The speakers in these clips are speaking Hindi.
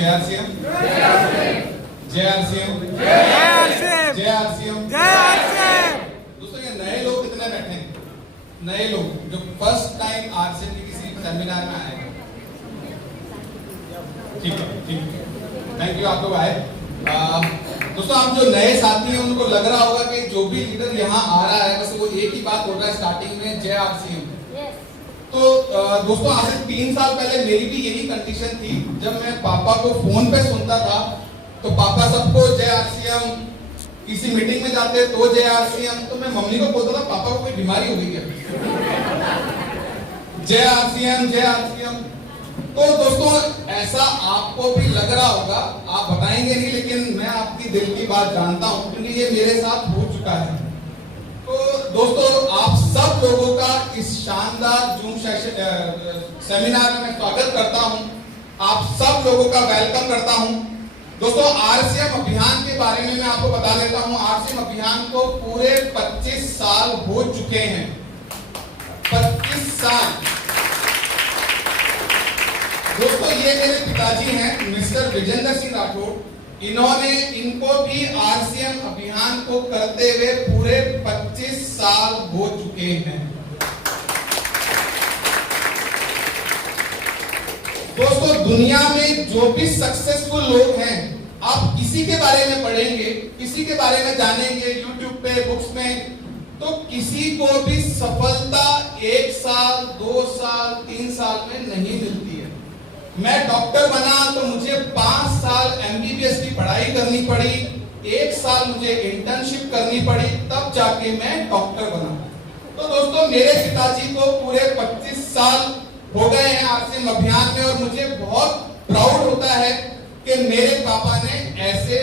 जय आरसीएम, जय आरसीएम, जय आरसीएम। दोस्तों ये नए लोग कितने बैठे हैं? नए लोग जो फर्स्ट टाइम आरसीएम के किसी सेमिनार में आए। ठीक है, ठीक है, थैंक यू, आप लोग आए। दोस्तों आप जो नए साथी हैं उनको लग रहा होगा कि जो भी लीडर यहाँ आ रहा है बस वो एक ही बात बोल रहा है स्टार्टिंग में, जय आरसीएम। तो दोस्तों आज से 3 साल पहले मेरी भी यही कंडीशन थी। जब मैं पापा को फोन पे सुनता था तो पापा सबको जय आरसीएम, किसी मीटिंग में जाते तो जय आरसीएम, तो मैं मम्मी को बोलता था पापा को कोई बीमारी हो गई क्या? जय आरसीएम, जय आरसीएम। तो दोस्तों ऐसा आपको भी लग रहा होगा, आप बताएंगे नहीं लेकिन मैं आपकी दिल की बात जानता हूं क्योंकि ये मेरे साथ हो चुका है। तो दोस्तों आप सब लोगों का इस शानदार जूम सेमिनार में स्वागत करता हूं, आप सब लोगों का वेलकम करता हूं। दोस्तों आरसीएम अभियान के बारे में मैं आपको बता देता हूं। आरसीएम अभियान को पूरे 25 साल हो चुके हैं, 25 साल। दोस्तों ये मेरे पिताजी हैं मिस्टर विजेंद्र सिंह राठौड़। इनको भी आरसीएम अभियान को करते हुए पूरे 25 साल हो चुके हैं। दोस्तों दुनिया में जो भी सक्सेसफुल लोग हैं, आप किसी के बारे में पढ़ेंगे, किसी के बारे में जानेंगे यूट्यूब पे, बुक्स में, तो किसी को भी सफलता 1 साल, 2 साल, 3 साल में नहीं मिलती है। मैं डॉक्टर बना तो मुझे 5 साल एमबीबीएस की पढ़ाई करनी पड़ी, 1 साल मुझे इंटर्नशिप करनी पड़ी, तब जाके मैं डॉक्टर बना। तो दोस्तों मेरे पिताजी को पूरे 25 साल हो गए हैं आरसीएम अभियान में और मुझे बहुत प्राउड होता है कि मेरे पापा ने ऐसे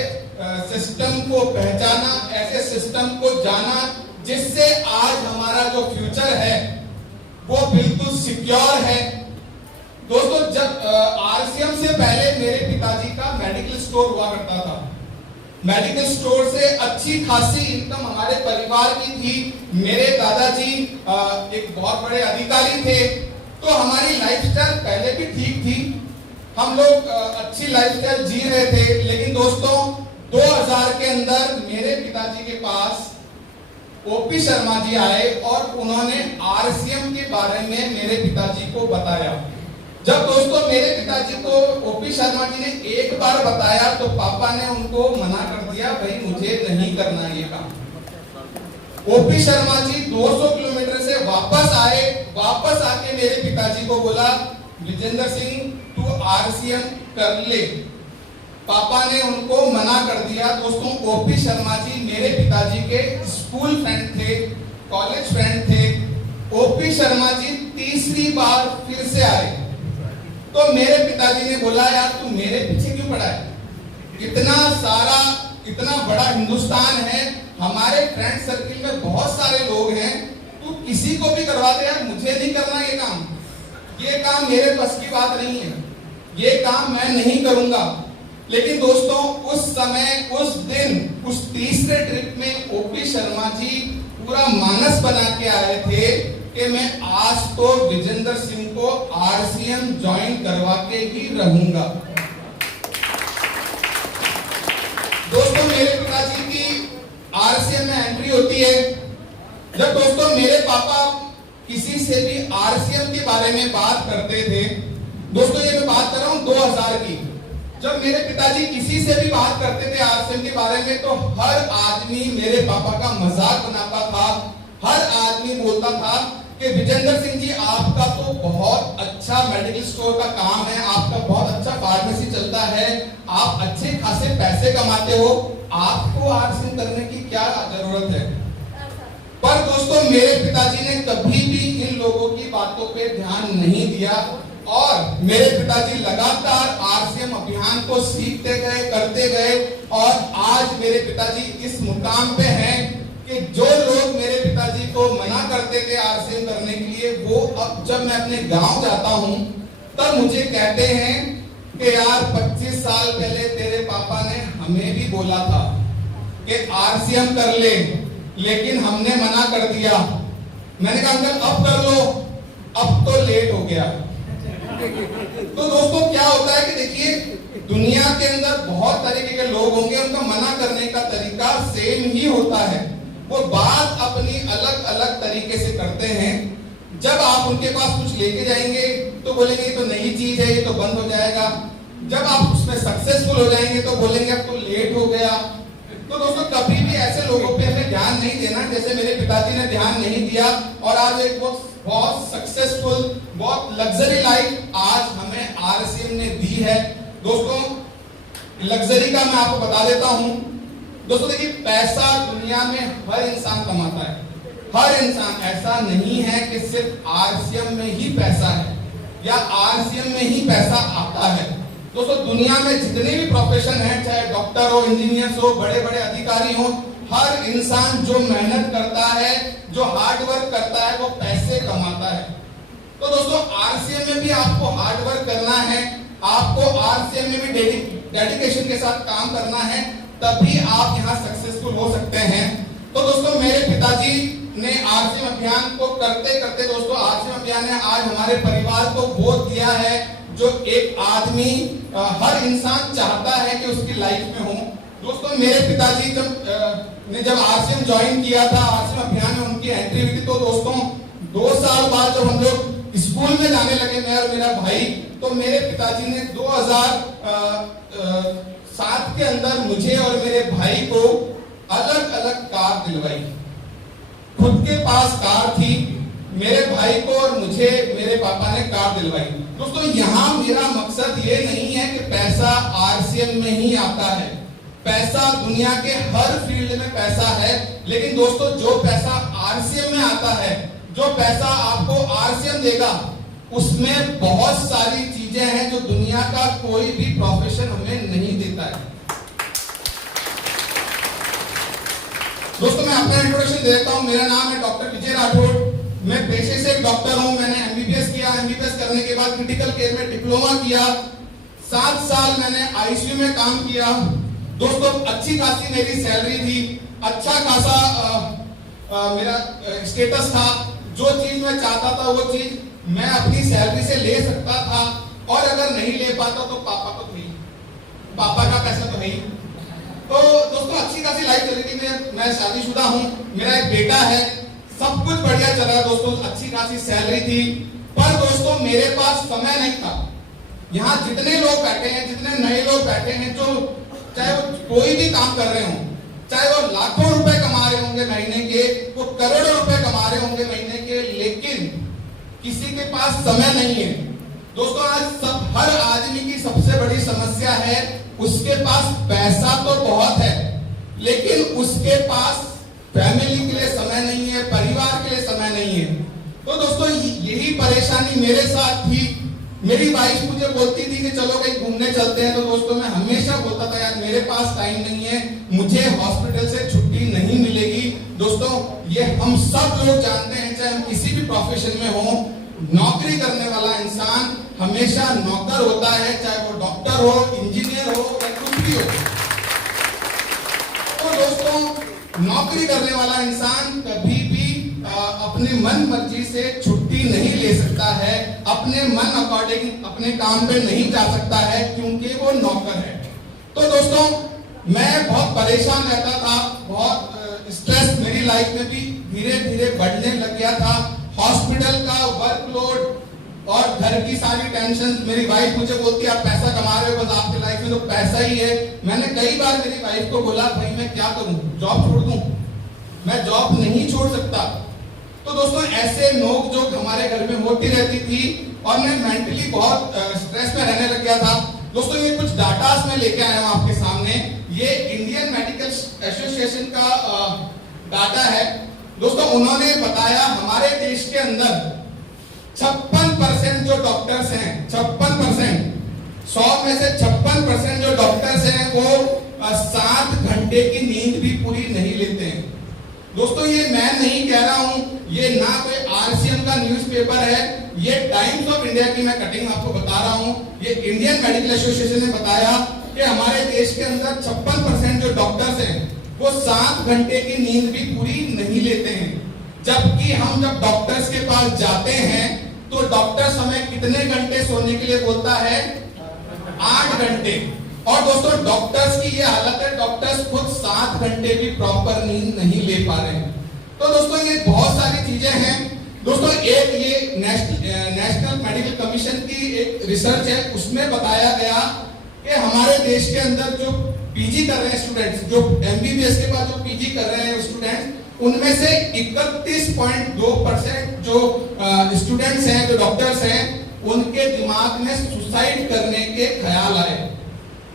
सिस्टम को पहचाना, ऐसे सिस्टम को जाना जिससे आज हमारा जो फ्यूचर है वो बिल्कुल सिक्योर है। दोस्तों जब आरसीएम से पहले मेरे पिताजी का मेडिकल स्टोर हुआ करता था। मेडिकल स्टोर से अच्छी खासी इनकम हमारे परिवार की थी। मेरे दादाजी एक बहुत बड़े अधिकारी थे, तो हमारी लाइफस्टाइल पहले भी ठीक थी, हम लोग अच्छी लाइफस्टाइल जी रहे थे। लेकिन दोस्तों 2000 के अंदर मेरे पिताजी के पास ओपी शर्मा जी आए और उन्होंने आरसीएम के बारे में मेरे पिताजी को बताया। जब दोस्तों मेरे पिताजी को ओपी शर्मा जी ने एक बार बताया तो पापा ने उनको मना कर दिया, भाई मुझे नहीं करना ये काम। ओपी शर्मा जी 200 किलोमीटर से वापस आए, वापस आके मेरे पिताजी को बोला विजेंद्र सिंह तू आरसीएम कर ले। पापा ने उनको मना कर दिया। दोस्तों ओपी शर्मा जी मेरे पिताजी के स्कूल फ्रेंड थे, कॉलेज फ्रेंड थे। ओपी शर्मा जी तीसरी बार फिर से आए तो मेरे पिताजी ने बोला यार तू मेरे पीछे क्यों पड़ा है? इतना सारा, इतना बड़ा हिंदुस्तान है, हमारे फ्रेंड सर्किल में बहुत सारे लोग हैं, तू किसी को भी करवा दे यार, मुझे नहीं करना ये काम, ये काम मेरे बस की बात नहीं है, ये काम मैं नहीं करूंगा। लेकिन दोस्तों उस समय, उस दिन, उस तीसरे ट्रिप में ओपी शर्मा जी पूरा मानस बना के आए थे कि मैं आज तो विजेंद्र सिंह को आरसीएम ज्वाइन करवा के ही रहूंगा। दोस्तों मेरे पिताजी की आरसीएम में एंट्री होती है। जब दोस्तों मेरे पापा किसी से भी आरसीएम के बारे में बात करते थे, दोस्तों ये मैं बात कर रहा हूं 2000 की, जब मेरे पिताजी किसी से भी बात करते थे आरसीएम के बारे में तो हर आदमी मेरे पापा का मजाक बनाता था, हर आदमी बोलता था कि विजेंद्र सिंह जी आपका तो बहुत अच्छा मेडिकल स्टोर का काम है, आपका बहुत अच्छा फार्मेसी चलता है, आप अच्छे खासे पैसे कमाते हो, आपको आरसीएम करने की क्या जरूरत है? पर दोस्तों मेरे पिताजी ने कभी भी इन लोगों की बातों पे ध्यान नहीं दिया और मेरे पिताजी लगातार आरसीएम अभियान को सीखते गए, करते गए और आज मेरे पिताजी इस मुकाम पे हैं कि जो लोग मेरे पिताजी को मना करते थे आरसीएम करने के लिए, वो अब जब मैं अपने गांव जाता हूं तब मुझे कहते हैं कि यार 25 साल पहले तेरे पापा ने हमें भी बोला था कि आरसीएम कर ले, लेकिन हमने मना कर दिया। मैंने कहा अंकल अब कर लो, अब तो लेट हो गया। तो दोस्तों क्या होता है कि देखिए दुनिया के अंदर बहुत तरीके के लोग होंगे, उनका मना करने का तरीका सेम ही होता है। वो बात अपनी अलग अलग तरीके से करते हैं। जब आप उनके पास कुछ लेके जाएंगे तो बोलेंगे ये तो नई चीज है, ये तो बंद हो जाएगा। जब आप उसमें सक्सेसफुल हो जाएंगे तो बोलेंगे अब तो लेट हो गया। तो दोस्तों कभी भी ऐसे लोगों पे हमें ध्यान नहीं देना, जैसे मेरे पिताजी ने ध्यान नहीं दिया और आज एक बहुत सक्सेसफुल, बहुत लग्जरी लाइफ आज हमें आरसीएम ने दी है। दोस्तों लग्जरी का मैं आपको बता देता हूं। दोस्तों देखिए पैसा दुनिया में हर इंसान कमाता है, हर इंसान, ऐसा नहीं है कि सिर्फ आरसीएम में ही पैसा है या आरसीएम में ही पैसा आता है। दोस्तों दुनिया में जितने भी प्रोफेशन हैं, चाहे डॉक्टर हो, इंजीनियर हो, बड़े बड़े अधिकारी हो, हर इंसान जो मेहनत करता है, जो हार्ड वर्क करता है, वो पैसे कमाता है। तो दोस्तों आरसीएम में भी आपको हार्ड वर्क करना है, आपको आरसीएम में भी डेडिकेशन के साथ काम करना है, तभी आप यहाँ सक्सेसफुल हो सकते हैं। तो दोस्तों मेरे पिताजी ने आरसीएम अभियान को करते करते दोस्तों आरसीएम अभियान ने आज हमारे परिवार को बोध दिया है जो एक आदमी हर इंसान चाहता है कि उसकी लाइफ में हो। दोस्तों मेरे पिताजी जब आरसीएम ज्वाइन किया था, आरसीएम अभियान में उनकी एंट्री हुई थी, तो दोस्तों 2 साल बाद जब हम लोग स्कूल में जाने लगे, मैं और मेरा भाई, तो मेरे पिताजी ने 2007 के अंदर मुझे और मेरे भाई को अलग अलग कार दिलवाई। खुद के पास कार थी, मेरे भाई को और मुझे मेरे पापा ने कार दिलवाई। दोस्तों यहाँ मेरा मकसद ये नहीं है कि पैसा आरसीएम में ही आता है, पैसा दुनिया के हर फील्ड में पैसा है, लेकिन दोस्तों जो पैसा आरसीएम में आता है, जो पैसा आपको आरसीएम देगा, उसमें बहुत सारी चीजें हैं जो दुनिया का कोई भी प्रोफेशन हमें नहीं देता है। दोस्तों मैं अपना इंट्रोडक्शन दे देता हूं। मेरा नाम है डॉक्टर विजय राठौड़। मैं पेशे से एक डॉक्टर हूं। मैंने एमबीबीएस किया, एमबीबीएस करने के बाद क्रिटिकल केयर में डिप्लोमा किया। 7 साल मैंने आईसीयू में काम किया। दोस्तों अच्छी खासी मेरी सैलरी थी, अच्छा खासा मेरा स्टेटस था। जो चीज मैं चाहता था वो चीज मैं अपनी सैलरी से ले सकता था, और अगर नहीं ले पाता तो पापा तो थे, पापा का पैसा तो नहीं। तो दोस्तों अच्छी खासी लाइफ चल रही थी। मैं शादीशुदा हूँ, मेरा एक बेटा है, सब कुछ बढ़िया चल रहा है दोस्तों, अच्छी खासी सैलरी थी। पर दोस्तों मेरे पास समय नहीं था। यहाँ जितने लोग बैठे हैं, जितने नए लोग बैठे हैं, जो चाहे वो कोई भी काम कर रहे हो, चाहे वो लाखों रुपए कमा रहे होंगे महीने के, वो करोड़ों रुपए कमा रहे होंगे महीने के, लेकिन किसी के पास समय नहीं है। दोस्तों आज हर आदमी की सबसे बड़ी समस्या है, उसके पास पैसा तो बहुत है, लेकिन उसके पास फैमिली के लिए समय नहीं है, परिवार के लिए समय नहीं है। तो दोस्तों यही परेशानी मेरे साथ थी। मेरी वाइफ मुझे बोलती थी कि चलो कहीं घूमने चलते हैं, तो दोस्तों मैं हमेशा बोलता था यार मेरे पास टाइम नहीं है, मुझे हॉस्पिटल से छुट्टी नहीं मिलेगी। दोस्तों ये हम सब लोग जानते हैं, चाहे हम किसी भी प्रोफेशन में हो, नौकरी करने वाला इंसान हमेशा नौकर होता है, चाहे वो डॉक्टर हो, इंजीनियर हो या कुछ भी हो। तो दोस्तों नौकरी करने वाला इंसान कभी भी अपने मन मर्जी से छुट्टी नहीं ले सकता है, अपने मन अकॉर्डिंग अपने काम पे नहीं जा सकता है, क्योंकि वो नौकर है। तो दोस्तों मैं बहुत परेशान रहता था, बहुत स्ट्रेस मेरी लाइफ में भी धीरे धीरे बढ़ने लग गया था। हॉस्पिटल का वर्कलोड और घर की सारी टेंशन। मेरी वाइफ मुझे बोलती है आप पैसा कमा रहे हो, बस आपकी लाइफ में तो पैसा ही है। मैंने कई बार मेरी वाइफ को बोला भाई मैं क्या करूं, जॉब छोड़ दूं? मैं जॉब नहीं छोड़ सकता। तो दोस्तों ऐसे नोक जोक हमारे घर में होती रहती थी और मैं मेंटली बहुत स्ट्रेस में रहने लग गया था। दोस्तों ये कुछ डाटास मैं लेके आया हूं आपके सामने। ये इंडियन मेडिकल एसोसिएशन का डाटा है। दोस्तों उन्होंने बताया हमारे देश के अंदर 56% जो डॉक्टर्स हैं, 56%, 100 में से 56% जो डॉक्टर्स हैं वो 7 घंटे की नींद भी पूरी नहीं लेते हैं। दोस्तों ये मैं नहीं कह रहा हूं, ये ना कोई आरसीएम का न्यूज़पेपर है, ये टाइम्स ऑफ इंडिया की मैं कटिंग आपको बता रहा हूं। ये इंडियन मेडिकल एसोसिएशन ने बताया कि हमारे देश के अंदर 56% जो डॉक्टर्स हैं वो 7 घंटे की नींद भी पूरी नहीं लेते हैं। जबकि हम जब डॉक्टर्स के पास जाते हैं तो डॉक्टर्स हमें कितने घंटे सोने के लिए बोलता है? 8 घंटे। और दोस्तों डॉक्टर्स की ये हालत है, डॉक्टर्स खुद 7 घंटे भी प्रॉपर नींद नहीं ले पा रहे हैं। तो दोस्तों ये बहुत सारी चीजें हैं। दोस्तों एक ये नेशनल मेडिकल कमीशन की एक रिसर्च है, उसमें बताया गया कि हमारे देश के अंदर जो पीजी कर रहे हैं स्टूडेंट्स, जो एमबीबीएस के बाद जो पीजी कर रहे हैं स्टूडेंट्स, उनमें से 31.2% जो स्टूडेंट्स हैं, जो डॉक्टर्स हैं, उनके दिमाग में सुसाइड करने के ख्याल आए।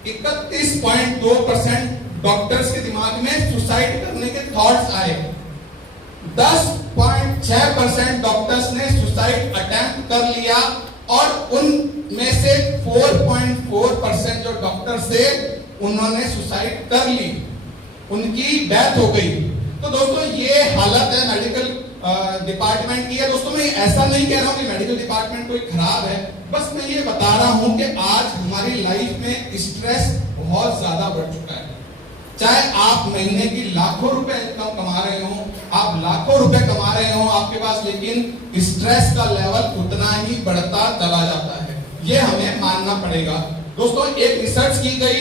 31.2% डॉक्टर्स के दिमाग में सुसाइड करने के थॉट्स आए। 10.6% डॉक्टर्स ने सुसाइड अटेम्प्ट कर लिया और उनमें से 4.4% जो डॉक्टर्स थे उन्होंने सुसाइड कर ली, उनकी डेथ हो गई। तो दोस्तों ये हालत है मेडिकल डिपार्टमेंट की है। दोस्तों मैं ऐसा नहीं कह रहा हूं कि मेडिकल डिपार्टमेंट कोई खराब है, बस मैं ये बता रहा हूं कि आज हमारी लाइफ में स्ट्रेस बहुत ज्यादा बढ़ चुका है। चाहे आप महीने की लाखों रुपए इनकम कमा रहे हो, आप लाखों रुपए कमा रहे हो आपके पास, लेकिन स्ट्रेस का लेवल उतना ही बढ़ता चला जाता है। ये हमें मानना पड़ेगा। दोस्तों एक रिसर्च की गई,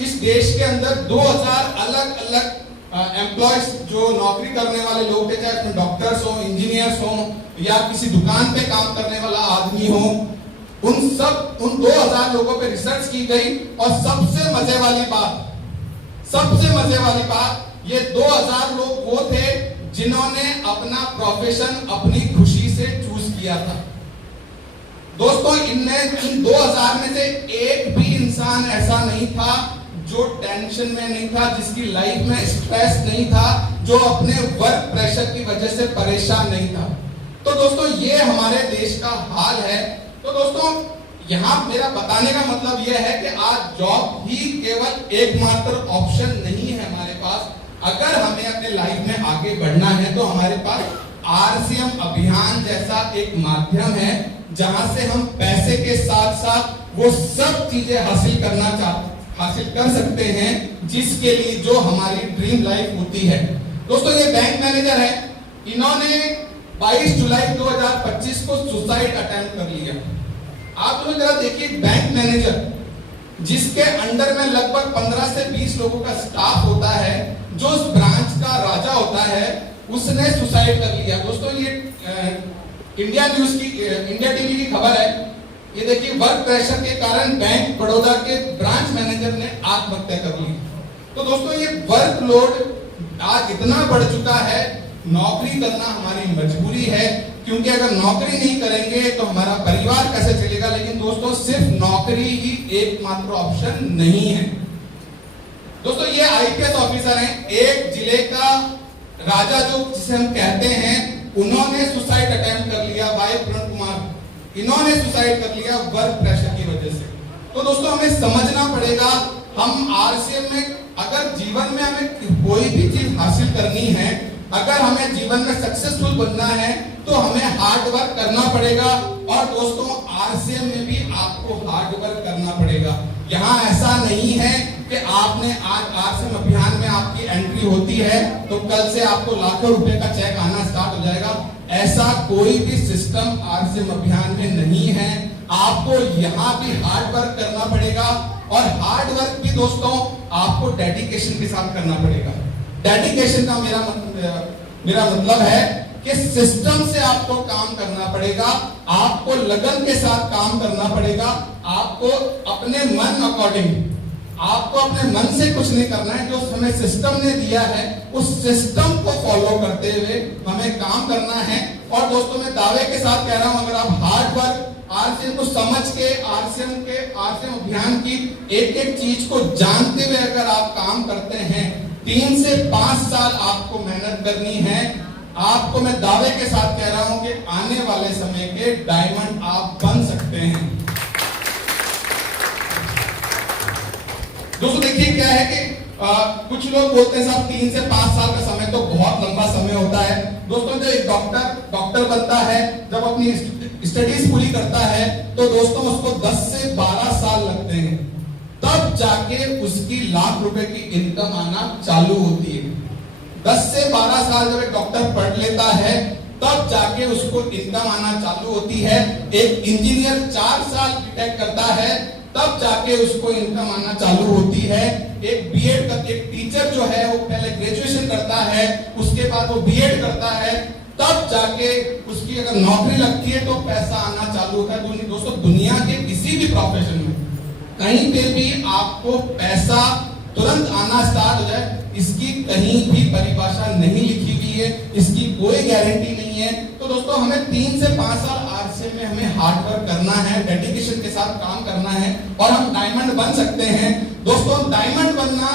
इस देश के अंदर 2000 अलग अलग एम्प्लॉयज जो नौकरी करने वाले लोग थे, चाहे उसमें डॉक्टर्स हो, इंजीनियर्स हो या किसी दुकान पे काम करने वाला आदमी हो, उन 2000 लोगों पे रिसर्च की गई। और सबसे मजे वाली बात ये 2000 लोग वो थे जिन्होंने अपना प्रोफेशन अपनी खुशी से चूज किया था। दोस्तों इन 2000 में से एक भी इंसान ऐसा नहीं था जो टेंशन में नहीं था, जिसकी लाइफ में स्ट्रेस नहीं था, जो अपने वर्क प्रेशर की वजह से परेशान नहीं था। तो दोस्तों ये हमारे देश का हाल है। तो दोस्तों यहाँ मेरा बताने का मतलब यह है कि आज जॉब ही केवल एकमात्र ऑप्शन नहीं है हमारे पास। अगर हमें अपने लाइफ में आगे बढ़ना है तो हमारे पास आरसीएम अभियान जैसा एक माध्यम है, जहां से हम पैसे के साथ साथ वो सब चीजें हासिल कर सकते हैं जिसके लिए जो हमारी ड्रीम लाइफ होती है। दोस्तों ये बैंक मैनेजर है, इन्होंने 22 जुलाई 2025 को सुसाइड अटेम्प्ट कर लिया। आप लोग जरा देखिए, बैंक मैनेजर जिसके अंडर में लगभग 15 से 20 लोगों का स्टाफ होता है, जो उस ब्रांच का राजा होता है, उसने सुसाइड कर लिया। दोस्तों ये इंडिया टीवी की खबर है। ये देखिए, वर्क प्रेशर के कारण बैंक बड़ौदा के ब्रांच मैनेजर ने आत्महत्या कर ली। तो दोस्तों ये वर्कलोड आज इतना बढ़ चुका है, नौकरी करना हमारी मजबूरी है, क्योंकि अगर नौकरी नहीं करेंगे तो हमारा परिवार कैसे चलेगा। लेकिन दोस्तों सिर्फ नौकरी ही एकमात्र ऑप्शन नहीं है। दोस्तों ये आईपीएस ऑफिसर हैं, एक जिले का राजा जो जिसे हम कहते हैं, उन्होंने सुसाइड अटेम्प्ट कर लिया। वाई प्रण कुमार, इन्होंने सुसाइड कर लिया वर्क प्रेशर की वजह से। तो दोस्तों हमें समझना पड़ेगा, हम आरसीएम में अगर जीवन में हमें कोई भी चीज हासिल करनी है, अगर हमें जीवन में सक्सेसफुल बनना है, तो हमें हार्ड वर्क करना पड़ेगा। और दोस्तों आरसीएम में भी आपको हार्ड वर्क करना पड़ेगा। यहाँ ऐसा नहीं है कि आपने आज आरसीएम अभियान में आपकी एंट्री होती है तो कल से आपको लाखों रुपए का चेक आना स्टार्ट हो जाएगा। ऐसा कोई भी सिस्टम आरसीएम अभियान में नहीं है। आपको यहाँ भी हार्ड वर्क करना पड़ेगा, और हार्ड वर्क भी दोस्तों आपको डेडिकेशन के साथ करना पड़ेगा। डेडिकेशन का मेरा मतलब है कि सिस्टम से आपको काम करना पड़ेगा, आपको लगन के साथ काम करना पड़ेगा, आपको अपने मन अकॉर्डिंग, आपको अपने मन से कुछ नहीं करना है। जो हमें सिस्टम ने दिया है उस सिस्टम को फॉलो करते हुए हमें काम करना है। और दोस्तों मैं दावे के साथ कह रहा हूं, अगर आप हार्ड वर्क आरसीएम को समझ के आरसीएम अभियान की एक एक चीज को जानते हुए अगर आप काम करते हैं, 3 से 5 साल आपको मेहनत करनी है। आपको मैं दावे के साथ कह रहा हूं कि आने वाले समय के डायमंड आप बन सकते हैं। दोस्तों देखिए क्या है कि कुछ लोग बोलते हैं साहब 3 से 5 साल का समय तो बहुत लंबा समय होता है। दोस्तों जब एक डॉक्टर बनता है, जब अपनी स्टडीज पूरी करता है, तो दोस्तों उसको 10 से 12 साल लगते हैं, तब जाके उसकी लाख रुपए की इनकम आना चालू होती है। 10 से 12 साल जब एक डॉक्टर पढ़ लेता है, तब जाके उसको इनकम आना चालू होती है। एक इंजीनियर 4 साल बीटेक करता है, तब जाके उसको इनकम आना चालू होती है। एक बीएड का एक टीचर जो है वो पहले ग्रेजुएशन करता है, उसके बाद वो बीएड करता है, तब जाके उसकी अगर नौकरी लगती है तो पैसा आना चालू होता है। दोस्तों दुनिया के किसी भी प्रोफेशन में कहीं पे भी आपको पैसा तुरंत आना स्टार्ट हो जाए, इसकी कहीं भी परिभाषा नहीं लिखी हुई है, इसकी कोई गारंटी नहीं है। तो दोस्तों हमें 3 से 5 साल आरसीएम में हमें हार्ड वर्क करना है, डेडिकेशन के साथ काम करना है और हम डायमंड बन सकते हैं। दोस्तों डायमंड बनना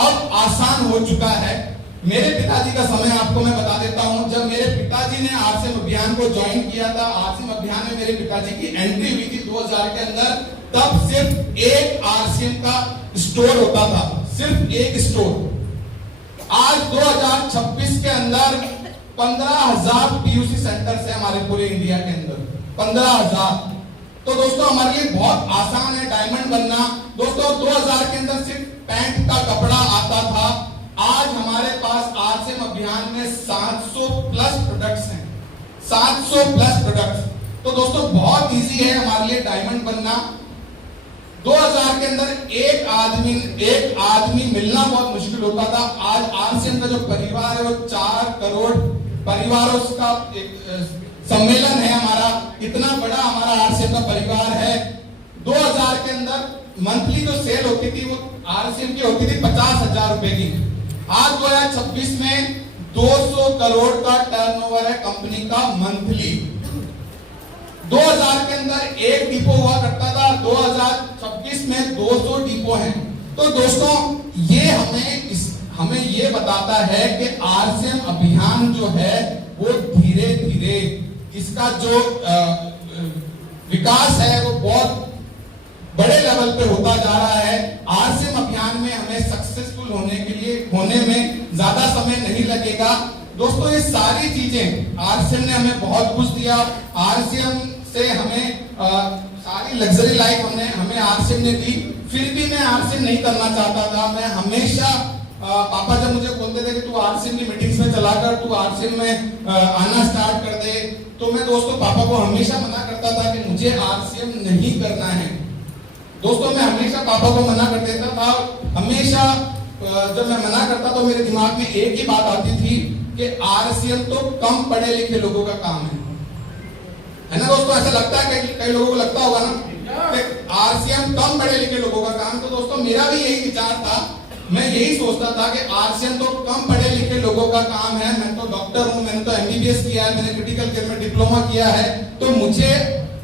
अब आसान हो चुका है। मेरे पिताजी का समय आपको मैं बता देता हूं। जब मेरे पिताजी ने आरसीएम अभियान को ज्वाइन किया था, आरसीएम अभियान में मेरे पिताजी की एंट्री हुई थी 2000 के अंदर, तब सिर्फ एक आरसीएम का स्टोर होता था, सिर्फ एक स्टोर। आज 2026 के अंदर 15,000 पीयूसी सेंटर्स है हमारे पूरे इंडिया के अंदर, 15,000। तो दोस्तों हमारे लिए बहुत आसान है डायमंड बनना। दोस्तों 2000 के अंदर सिर्फ पैंट का कपड़ा आता था, आज हमारे पास आरसीएम अभियान में 700 प्लस प्रोडक्ट्स हैं, 700 प्लस प्रोडक्ट्स। तो दोस्तों बहुत इजी है हमारे लिए डायमंड बनना। 2000 के अंदर एक आदमी मिलना बहुत मुश्किल होता था। आज आरसीएम का जो परिवार है वो 4 करोड़ परिवारों का एक सम्मेलन है हमारा, इतना बड़ा हमारा आरसीएम का परिवार है। 2000 के अंदर मंथली जो सेल होती थी वो आरसीएम की होती थी 50,000 रुपए की। आज 2026 में 200 करोड़ का टर्नओवर है कंपनी का मंथली। 2000 के अंदर एक डिपो हुआ करता था, 2026 में 200 डिपो हैं। तो दोस्तों ये हमें ये बताता है कि आरसीएम अभियान जो है वो धीरे धीरे इसका जो विकास है वो बहुत बड़े लेवल पे होता जा रहा है। आरसीएम अभियान में हमें सक्सेसफुल होने में ज्यादा समय नहीं लगेगा। दोस्तों ये सारी चीजें आरसीएम ने हमें बहुत कुछ दिया। आरसीएम से हमें सारी लग्जरी लाइफ हमें आरसीएम ने दी, फिर भी मैं आरसीएम नहीं करना चाहता था। मैं हमेशा पापा जब मुझे बोलते थे कि तू आरसीएम की मीटिंग्स में चला कर, तू आरसीएम में आना स्टार्ट कर दे, तो मैं दोस्तों पापा को हमेशा मना करता था कि मुझे आरसीएम नहीं करना है। दोस्तों मैं हमेशा पापा को मना कर देता था। हमेशा जब मैं मना करता तो मेरे दिमाग में एक ही बात आती थी कि आरसीएम तो कम पढ़े लिखे लोगों का काम है ना दोस्तों? ऐसा लगता है कई लोगों को लगता होगा ना कि आरसीएम कम पढ़े लिखे लोगों का काम। तो दोस्तों मेरा भी यही विचार था, मैं यही सोचता था कि आरसीएम तो कम पढ़े लिखे लोगों का काम है। मैं तो डॉक्टर हूं, मैंने तो एमबीबीएस किया है, मैंने क्रिटिकल केयर में डिप्लोमा किया है, तो मुझे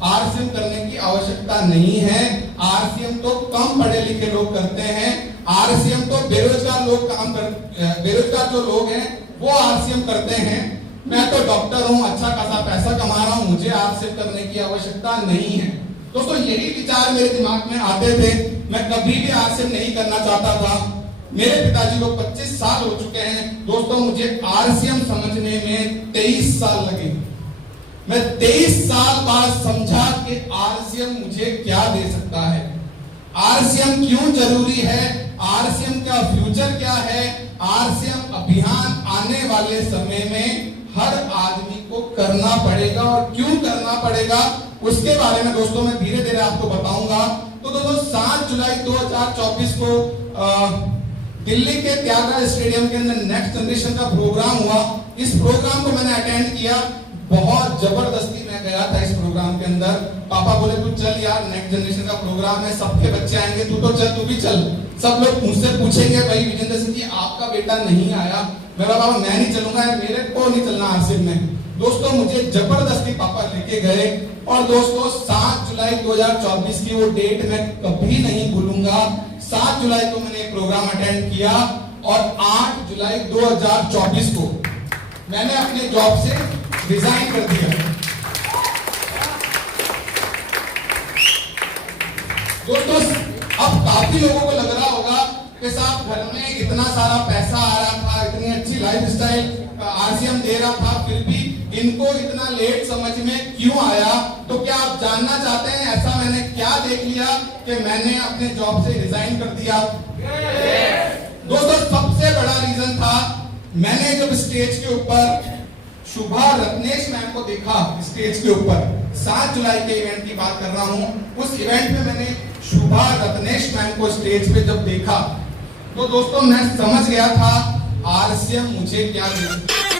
आरसीएम करने की आवश्यकता नहीं है। आरसीएम तो कम पढ़े लिखे लोग करते हैं, आरसीएम तो बेरोजगार जो लोग हैं वो आरसीएम करते हैं। मैं तो डॉक्टर हूं, अच्छा खासा पैसा कमा रहा हूं, मुझे आरसीएम करने की आवश्यकता नहीं है। दोस्तों यही विचार मेरे दिमाग में आते थे, मैं कभी भी आरसीएम नहीं करना चाहता था। मेरे पिताजी को 25 साल हो चुके हैं। दोस्तों मुझे आरसीएम समझने में 23 साल लगे। मैं 23 साल बाद समझा कि आरसीएम मुझे क्या दे सकता है, आरसीएम क्यों जरूरी है, आरसीएम का फ्यूचर क्या है। आरसीएम अभियान आने वाले समय में हर आदमी को करना पड़ेगा, और क्यों करना पड़ेगा उसके बारे में दोस्तों मैं धीरे धीरे आपको बताऊंगा। तो दोस्तों 7 जुलाई 2024 को दिल्ली के त्यागराज स्टेडियम के अंदर नेक्स्ट जनरेशन का प्रोग्राम हुआ। इस प्रोग्राम को मैंने अटेंड किया, बहुत जबरदस्ती मैं गया था इस प्रोग्राम के अंदर। पापा बोले तू चल यार, नेक्स्ट जनरेशन का प्रोग्राम है, सबके बच्चे आएंगे, तू तो चल, तू भी चल। सब लोग मुझसे पूछेंगे भाई विजेंद्र सिंह जी आपका बेटा नहीं आया। मेरा बाबा मैं नहीं चलूंगा, मेरे को नहीं चलना आरसीएम में। दोस्तों मुझे जबरदस्ती पापा लेके गए, और दोस्तों 7 जुलाई 2024 की वो डेट मैं कभी नहीं भूलूंगा। 7 जुलाई को मैंने प्रोग्राम अटेंड किया, और 8 जुलाई 2024 को मैंने अपने जॉब से रिजाइन कर दिया। दोस्तों अब काफी लोगों को लग रहा होगा कि साहब घर में इतना सारा पैसा आ रहा था, इतनी अच्छी लाइफस्टाइल आरसीएम दे रहा था, फिर भी इनको इतना लेट समझ में क्यों आया? तो क्या आप जानना चाहते हैं ऐसा मैंने क्या देख लिया कि मैंने अपने जॉब से रिजाइन कर दिया? दोस्तों सबसे बड़ा रीजन था, मैंने जब स्टेज के ऊपर शुभा रत्नेश मैम को देखा स्टेज के ऊपर, 7 जुलाई के इवेंट की बात कर रहा हूं, उस इवेंट में मैंने शुभा रत्नेश मैम को स्टेज पे जब देखा तो दोस्तों मैं समझ गया था आरसीएम मुझे क्या दे